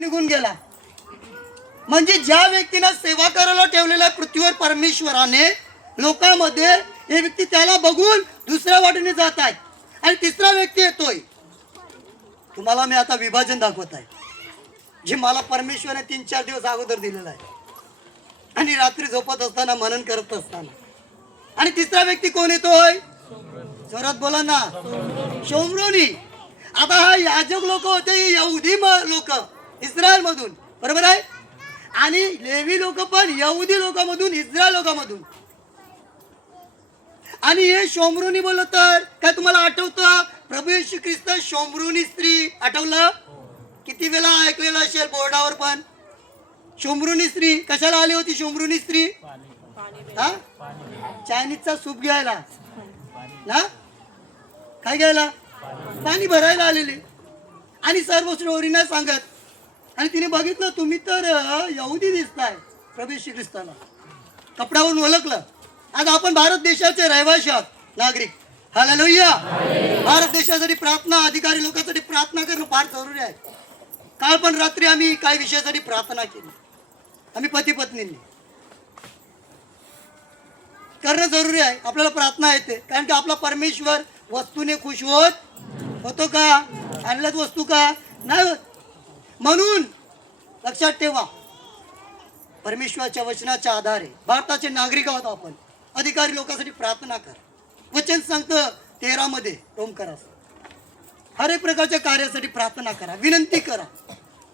निघून गेला. म्हणजे ज्या व्यक्तीला सेवा करायला ठेवलेल्या पृथ्वीवर परमेश्वराने लोकांमध्ये, हे व्यक्ती त्याला बघून दुसऱ्या वाटेने जात आहे आणि तिसरा व्यक्ती येतोय. तुम्हाला मी आता विभाजन दाखवत आहे जे मला परमेश्वराने 3-4 दिवस अगोदर दिलेलं आहे आणि रात्री झोपत असताना मनन करत असताना. आणि तिसरा व्यक्ती कोण येतोय? जोरात बोला ना. शोमरोनी. आता हा याजक लोक होते, यहुदी लोक इस्रायल मधून, बरोबर आहे. आणि लेवी लोक पण यहुदी लोकांमधून, इस्रायल लोकांमधून. आणि हे शोमरोनी बोललो तर काय तुम्हाला आठवतं? प्रभू येशू ख्रिस्त शोमरोनी स्त्री. आठवलं? किती वेळा ऐकलेलं असेल बोर्डावर पण. शोमरोनी स्त्री कशाला आली होती? शोमरोनी स्त्री हा चायनीजचा सूप घ्यायला ना, काय घ्यायला? पाणी भरायला आलेली. आणि सर्व स्टोरीना सांगत. आणि तिने बघितलं तुम्ही तर यहुदी दिसताय. प्रभू येशू ख्रिस्ताला कपड्यावरून ओळखलं. आज आपण भारत देशाचे रहिवासी आहात, नागरिक. हालेलुया. भारत देशासाठी प्रार्थना, अधिकारी लोकांसाठी प्रार्थना करणं फार जरुरी आहे. काल पण रात्री आम्ही काही विषयासाठी प्रार्थना केली. आम्ही पती पत्नींनी करणं जरुरी आहे. आपल्याला प्रार्थना येते कारण की आपला परमेश्वर वस्तूने खुश होतो का? आणल्यात वस्तू का? नाही होत. म्हणून लक्षात ठेवा, परमेश्वराच्या वचनाच्या आधारे भारताचे नागरिक आहोत आपण. अधिकारी लोकांसाठी प्रार्थना करा. वचन सांगतं 13 मध्ये रोम करा. हर एक प्रकारच्या कार्यासाठी प्रार्थना करा, विनंती करा.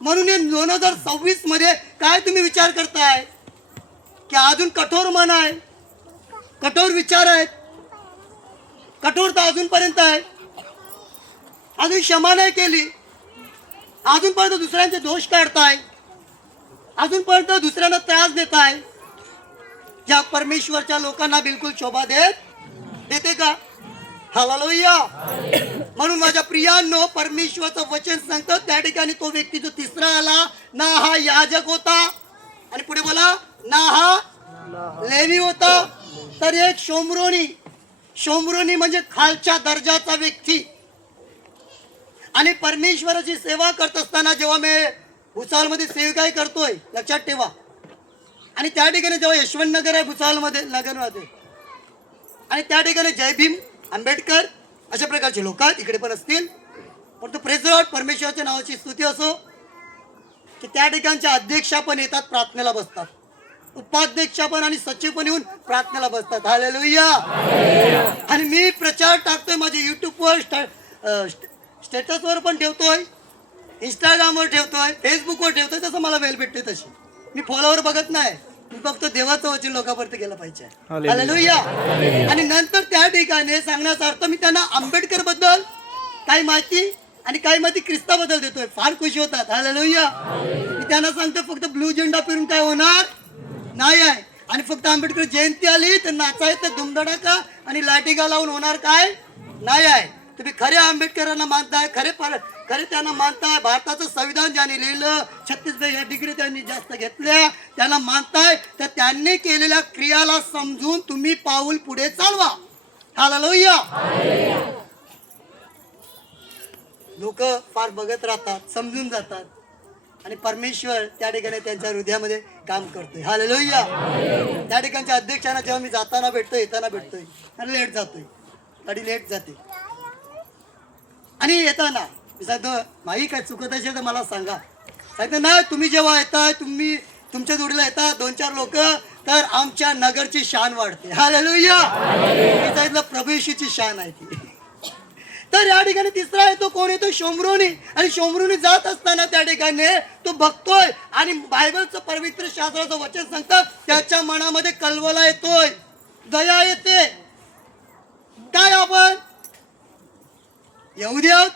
म्हणून 2026 मध्ये काय तुम्ही विचार करताय की अजून कठोर मन आहे, कठोर विचार आहेत, कठोरता अजूनपर्यंत आहे, अजून क्षमा नाही केली, अजूनपर्यंत दुसऱ्यांचे दोष काढताय, अजूनपर्यंत दुसऱ्यांना त्रास देताय. ज्या परमेश्वरच्या लोकांना बिलकुल शोभा देते का? हालेलुया. म्हणून माझ्या प्रियांनो, परमेश्वराचं वचन सांगतं त्या ठिकाणी तो व्यक्ती जो तिसरा आला ना, हा याजक होता. आणि पुढे बोला, ना हा लेवी होता, तर एक शोमरोनी. शोमरोनी म्हणजे खालच्या दर्जाचा व्यक्ती. आणि परमेश्वराची सेवा करत असताना जेव्हा मी भुसावळमध्ये सेविकाई करतोय, लक्षात ठेवा. आणि त्या ठिकाणी जेव्हा यशवंत नगर आहे भुसावळमध्ये, नगरमध्ये, आणि त्या ठिकाणी जय भीम, आंबेडकर अशा प्रकारचे लोक इकडे पण असतील. पण प्रेज लॉर्ड, परमेश्वराच्या नावाची स्तुती असो की त्या ठिकाणच्या अध्यक्षा पण येतात, प्रार्थनेला बसतात. उपाध्यक्षा पण आणि सचिव पण येऊन प्रार्थनेला बसतात. हालेलुया. आणि मी प्रचार टाकतोय माझे युट्यूबवर, स्टेटसवर पण ठेवतोय, इंस्टाग्रामवर ठेवतोय, फेसबुकवर ठेवतोय. तसं मला वेळ भेटते तशी. मी फॉलोवर बघत नाही, मी फक्त देवाचं वचन लोकांपर्यंत गेलं पाहिजे. हालेलुया. आणि नंतर त्या ठिकाणी सांगण्याचा अर्थ मी त्यांना आंबेडकर बद्दल काही माहिती आणि काही माहिती ख्रिस्ताबद्दल देतोय. फार खुशी होतात. हालेलुया. मी त्यांना सांगतो फक्त ब्लू झेंडा फिरून काय होणार नाही आहे. आणि फक्त आंबेडकर जयंती आली तर नाचायचं धुमधडाका आणि लाटिका लावून होणार काय नाही आहे. तुम्ही खरे आंबेडकरांना मानताय, खरे त्यांना मानताय. भारताचं संविधान ज्यांनी लिहिलं, 36 डिग्री त्यांनी जास्त घेतल्या, त्यांना मानताय. तर त्यांनी केलेल्या क्रियाला समजून तुम्ही पाऊल पुढे चालवा. हालेलुया. लोक फार बघत राहतात, समजून जातात आणि परमेश्वर त्या ठिकाणी त्यांच्या हृदयामध्ये काम करतोय. हालेलुया. त्या ठिकाणच्या अध्यक्षांना जेव्हा मी जाताना भेटतोय, येताना भेटतोय, आणि लेट जातोय, गाडी लेट जाते. आणि येताना मी सांगतो, माही काय चुकत असेल तर मला सांगा. सांगतो ना, तुम्ही जेव्हा येताय, तुम्ही तुमच्या जोडीला येतात 2-4 लोक, तर आमच्या नगरची शान वाढते. हालेलुया. मी सांगितलं प्रभू येशूची शान आहे ती. तर या ठिकाणी तिसरा येतो, कोण येतो? शोमरोनी. आणि शोमरोनी जात असताना त्या ठिकाणी तो बघतोय आणि बायबलचं पवित्र शास्त्राचं वचन सांगतं त्याच्या मनामध्ये कलवला येतोय, दया येते. काय आपण यहुदी आहोत?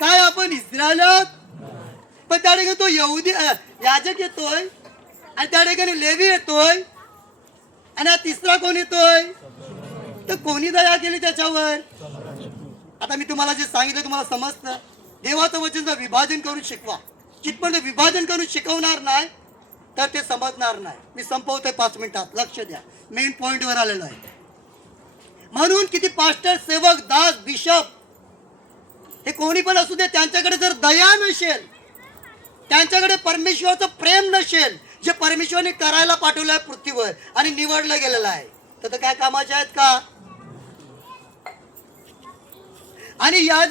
काय आपण इस्रायल आहोत? पण त्या ठिकाणी तो यहुदी याजक येतोय आणि त्या ठिकाणी लेवी येतोय. आणि हा तिसरा कोण येतोय? तर कोणी दया केली त्याच्यावर? आता मी तुम्हाला जे सांगितलं तुम्हाला समजतं. देवाचं वचनचं विभाजन करून शिकवा. जिथपर्यंत विभाजन करून शिकवणार नाही तर ते समजणार नाही. मी संपवतोय 5 मिनिटात, लक्ष द्या. मेन पॉइंटवर आलेलो आहे. म्हणून किती पास्टर, सेवक, दास, बिशप हे कोणी पण असू दे, त्यांच्याकडे जर दया नसेल त्यांच्याकडे परमेश्वराचं प्रेम नसेल, जे परमेश्वराने करायला पाठवलं आहे पृथ्वीवर आणि निवडलं गेलेलं आहे, तर काय कामाचे आहेत का? आणि या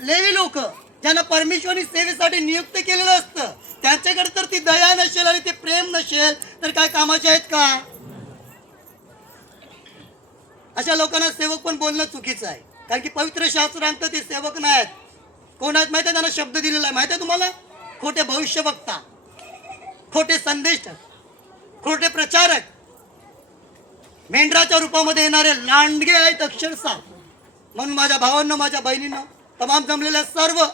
लेवी लोक ज्यांना परमेश्वराने सेवेसाठी नियुक्त केलेलं असतं, त्यांच्याकडे तर ती दया नसेल आणि ते प्रेम नसेल, तर काय कामाचे आहेत का? अशा लोकांना सेवक पण बोलणं चुकीचं आहे. कारण की पवित्र शास्त्रांत ते सेवक नाही आहेत. कोण आहेत माहिती आहे? त्यांना शब्द दिलेला आहे माहिती आहे तुम्हाला? खोटे भविष्यवक्ता, खोटे संदेश, खोटे प्रचारक, मेंढराच्या रूपामध्ये येणारे लांडगे आहेत अक्षरशः. म्हणून माझ्या भावांनो, माझ्या बहिणींनो, तमाम जमलेल्या सर्व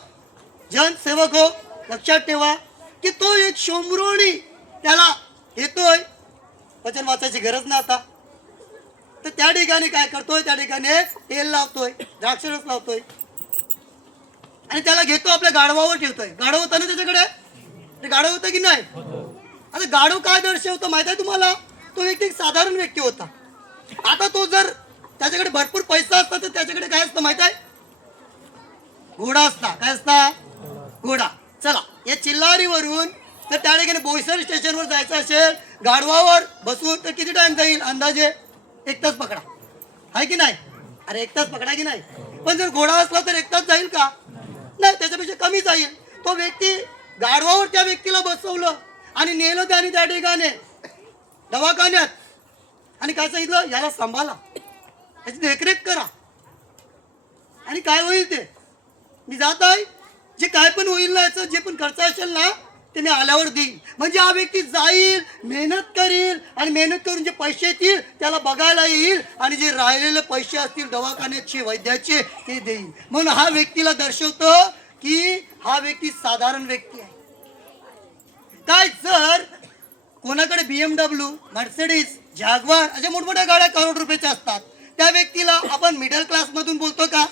जन सेवक हो, लक्षात ठेवा की तो एक शोमरोणी त्याला येतोय. वचन वाचायची गरज नाही आता. तर त्या ठिकाणी काय करतोय? त्या ठिकाणी तेल लावतोय, द्राक्षरस लावतोय आणि त्याला घेतो, आपल्या गाढवावर ठेवतोय. गाढव होतं ना त्याच्याकडे? ते गाढव होतं की नाही? आता गाढव काय दर्शवतो माहित आहे तुम्हाला? तो व्यक्ती एक साधारण व्यक्ती होता. आता तो जर त्याच्याकडे भरपूर पैसा असता तर त्याच्याकडे काय असतं माहित आहे? घोडा असता. काय असता? घोडा. चला, या चिल्लारीवरून तर त्या ठिकाणी बोईसर स्टेशनवर जायचं असेल, गाढवावर बसून तर किती टाइम जाईल? अंदाजे 1 तास पकडा, आहे की नाही? अरे 1 तास पकडा की नाही? पण जर घोडा असला तर 1 तास जाईल का? नाही, त्याच्यापेक्षा कमी जाईल. तो व्यक्ती गाढवावर त्या व्यक्तीला बसवलं आणि नेलं त्याने त्या ठिकाणी दवाखान्यात आणि काय सांगितलं? याला सांभाळा, त्याची देखरेख करा. आणि काय होईल ते? मी जात आहे, जे काय पण होईल ना, याचं जे पण खर्च असेल ना, ते मी आल्यावर देईल. म्हणजे हा व्यक्ती जाईल, मेहनत करील आणि मेहनत करून जे पैसे येतील त्याला बघायला येईल आणि जे राहिलेले पैसे असतील दवाखान्याचे, वैद्याचे, ते देईल. म्हणून हा व्यक्तीला दर्शवतो की हा व्यक्ती साधारण व्यक्ती आहे. काय जर कोणाकडे BMW, मर्सिडीज, जॅग्वार अशा मोठमोठ्या गाड्या करोड रुपयाच्या असतात, त्या व्यक्तीला आपण मिडल क्लास मधून बोलतो का?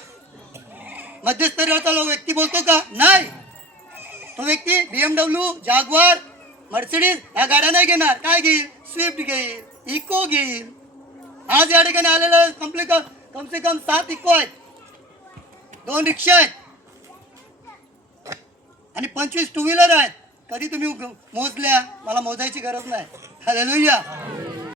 मध्यस्तरीयचा व्यक्ती बोलतो का? नाही. तो व्यक्ती BMW, जॅग्वार, मर्सिडीज या गाड्या नाही घेणार. काय घेईल? स्विफ्ट घेईल, इको घेईल. आज या ठिकाणी आलेलं कम से कम 7 इको आहेत, 2 रिक्षा आहेत आणि 25 टू व्हीलर आहेत. कधी तुम्ही मोजल्या? मला मोजायची गरज नाही. हालेलुया.